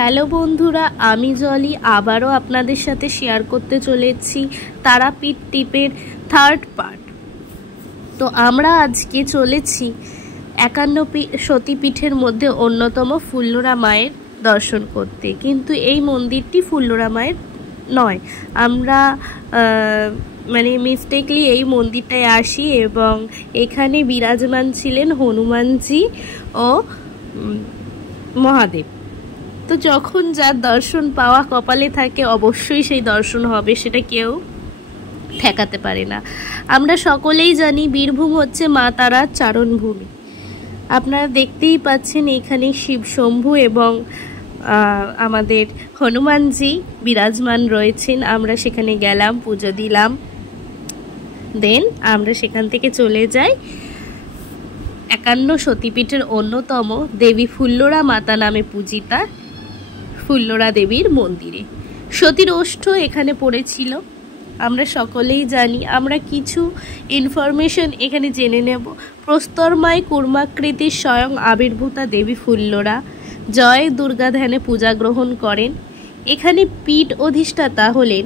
Hello বন্ধুরা, আমি জলি আবারও আপনাদের সাথে শেয়ার করতে চলেছি তারাপীঠ টিপের থার্ড পার্ট। তো আমরা আজকে চলেছি 51 সতীপীঠের মধ্যে অন্যতম ফুল্লরা মায়ের দর্শন করতে, কিন্তু এই মন্দিরটি ফুল্লরা মায়ের নয়। আমরা মিস্টেকলি এই মন্দিরটায় আসি এবং এখানে বিরাজমান ছিলেন হনুমানজি ও মহাদেব। তো যখন যার দর্শন পাওয়া কপালে থাকে অবশ্যই সেই দর্শন হবে, সেটা কেউ ঠেকাতে পারে না। আমরা সকলেই জানি বীরভূম হচ্ছে মা তারার চারণভূমি। আপনারা দেখতেই পাচ্ছেন এখানে শিব শম্ভু এবং আমাদের হনুমানজি বিরাজমান রয়েছেন। আমরা সেখানে গেলাম, পুজো দিলাম, দেন আমরা সেখান থেকে চলে যাই 51 সতীপীঠের অন্যতম দেবী ফুল্লরা মাতা নামে পূজিতা ফুল্লরা দেবীর মন্দিরে। সতীর ওষ্ঠ এখানে পড়েছিল, আমরা সকলেই জানি। আমরা কিছু ইনফরমেশন এখানে জেনে নেব। প্রস্তরময় কুর্মাকৃতির স্বয়ং আবির্ভূতা দেবী ফুল্লরা জয় দুর্গা ধ্যানে পূজা গ্রহণ করেন। এখানে পীঠ অধিষ্ঠাতা হলেন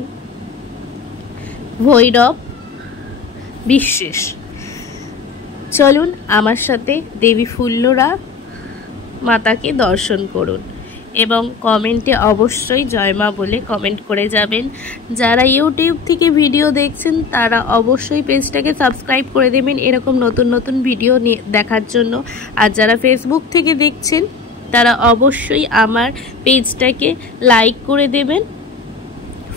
ভৈরব বিশ্বেশ। চলুন আমার সাথে দেবী ফুল্লরা মাতাকে দর্শন করুন এবং কমেন্টে অবশ্যই জয় মা বলে কমেন্ট করে যাবেন। যারা ইউটিউব থেকে ভিডিও দেখছেন তারা অবশ্যই পেজটাকে সাবস্ক্রাইব করে দেবেন এরকম নতুন নতুন ভিডিও দেখার জন্য। আর যারা ফেসবুক থেকে দেখছেন তারা অবশ্যই আমার পেজটাকে লাইক করে দেবেন,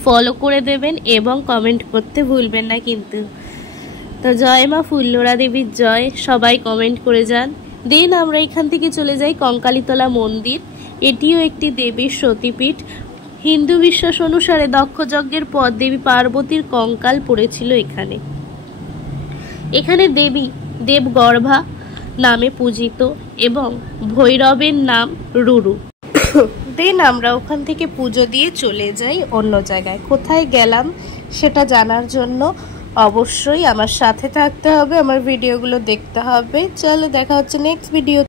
ফলো করে দেবেন এবং কমেন্ট করতে ভুলবেন না কিন্তু। তো জয় মা ফুল্লরা দেবীর জয়, সবাই কমেন্ট করে যান। দেন আমরা এখান থেকে চলে যাই কঙ্কালীতলা মন্দির। এটিও একটি দেবীর সতীপীঠ। হিন্দু বিশ্বাস অনুসারে দক্ষ যজ্ঞের পর দেবী পার্বতীর কঙ্কাল পড়েছিল এখানে। এখানে দেবী দেবগর্ভা নামে পূজিত এবং ভৈরবের নাম রুরু। দেন আমরা ওখান থেকে পুজো দিয়ে চলে যাই অন্য জায়গায়। কোথায় গেলাম সেটা জানার জন্য অবশ্যই আমার সাথে থাকতে হবে, আমার ভিডিওগুলো দেখতে হবে। চলো দেখা হচ্ছে নেক্সট ভিডিও।